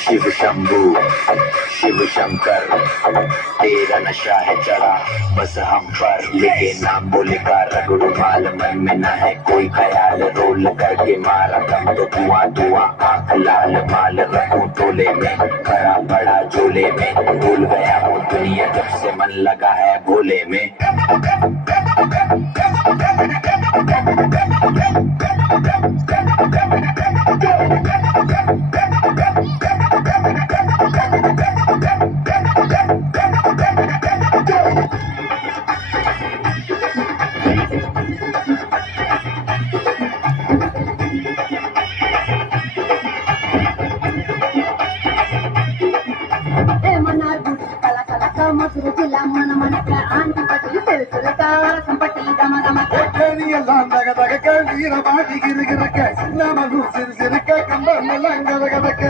शिव शंभू शिव शंकर तेरा नशा है चढ़ा बस हम पर लेके नाम बोलेगा रगड़ू माल मन में न है कोई ख्याल रोल करके मारा दम तो धुआं धुआं आंख लाल माल रखूं टोले में खड़ा बड़ा झोले में भूल गया हूँ दुनिया जब से मन लगा है भोले में మన మనక ఆంటి పట్టి తెలుసులక సంపట్టి గమ గమ எல்லாம் தக தகக்க வீரமாடி கிருகிருக்க சின்னமகு சிறு சிறுக்க கம்பெல்லாம் கதகதக்க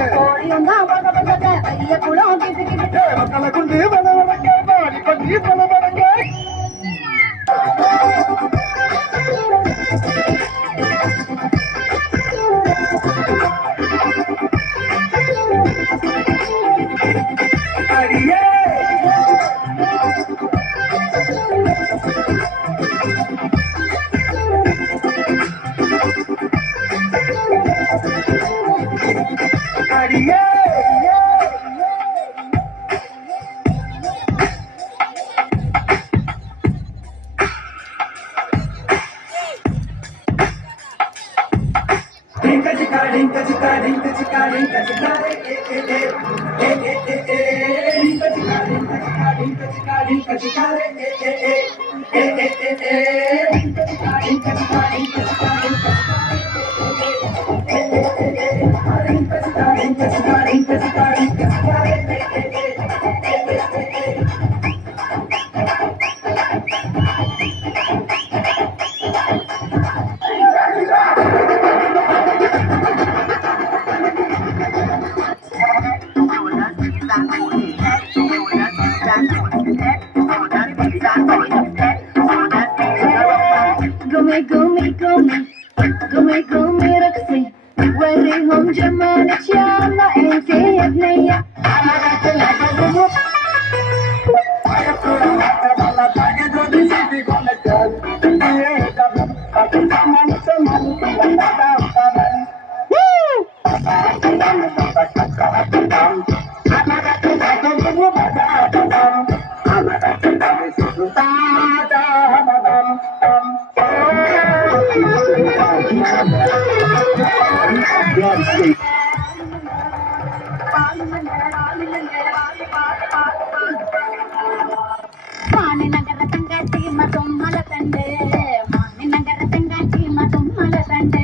பெரிய குளம் மக்களை கொண்டு வளவடக்க பாடி பண்ணி பலவடக்க அடியே घूमे रक्से वरे हम जमाने चाला ऐसे अपनैया நகர தங்காச்சி மதும் மலை தண்டு மானி நகர தங்காச்சி மதும் மலை தண்டு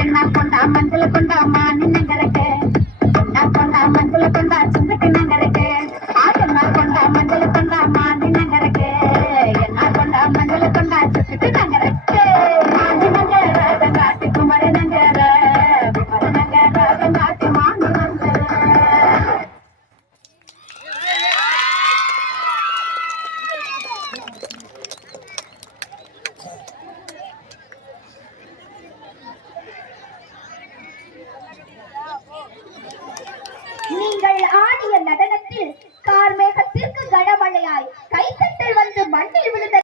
என்ன கொண்டா மஞ்சள் கொண்டா மானி நகரக்கு என்ன கொண்டா மஞ்சள் கொண்டா சுந்தக்கு நகரக்கு என்ன கொண்டா மஞ்சள் கொண்டா மானி நகரக்கு என்ன கொண்டா மஞ்சள் கொண்டா சுத்துக்கு நகரக்கு மானி நகர தங்காச்சி குமரி நகர குமரி நகர தங்காச்சி மானி நகர நீங்கள் ஆடிய நடனத்தில் கார்மேகத்திற்கு கனமழையாய் கைத்தட்டல் வந்து மண்ணில் விழுந்த